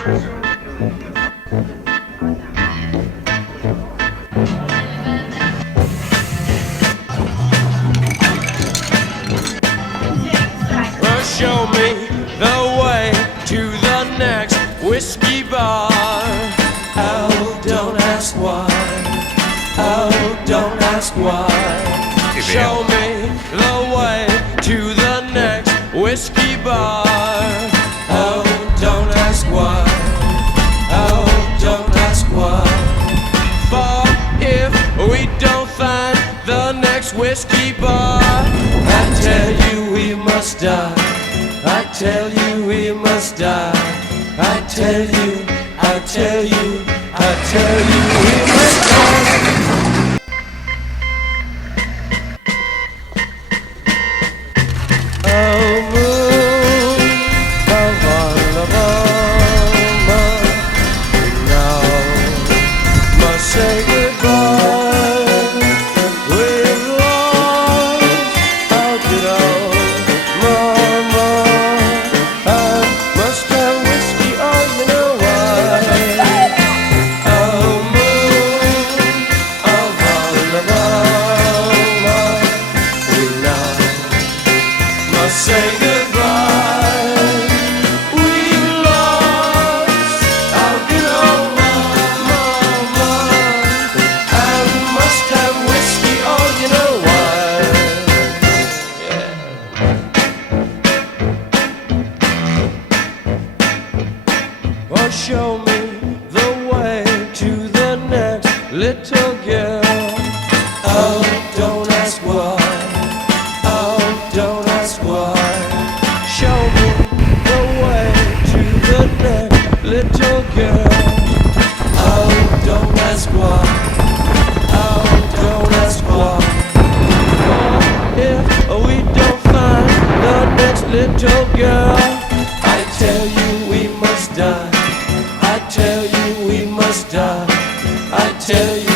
Show me the way to the next whiskey bar. Oh, don't ask why. Oh, don't ask why. Show me the way to the next whiskey bar. Oh, don't ask why. Oh, don't ask why. For if we don't find the next whiskey bar, I tell you we must die. I tell you we must die. I tell you, I tell you, I tell you we must die. Oh moon, of all of all, now must say goodbye. We've lost our good old mama. I must have whiskey, oh you know why. Oh moon, of all of all, we now must say goodbye. We've lost our good old mama. I must have whiskey, oh you know why. Yeah. Oh, show me the way to the next little girl. Oh, don't ask why. Oh, don't ask why. Show me the way to the next little girl. Oh, don't ask why. Oh, don't ask why. For if we don't find the next little girl, I tell you we must die. I tell you we must die. I tell you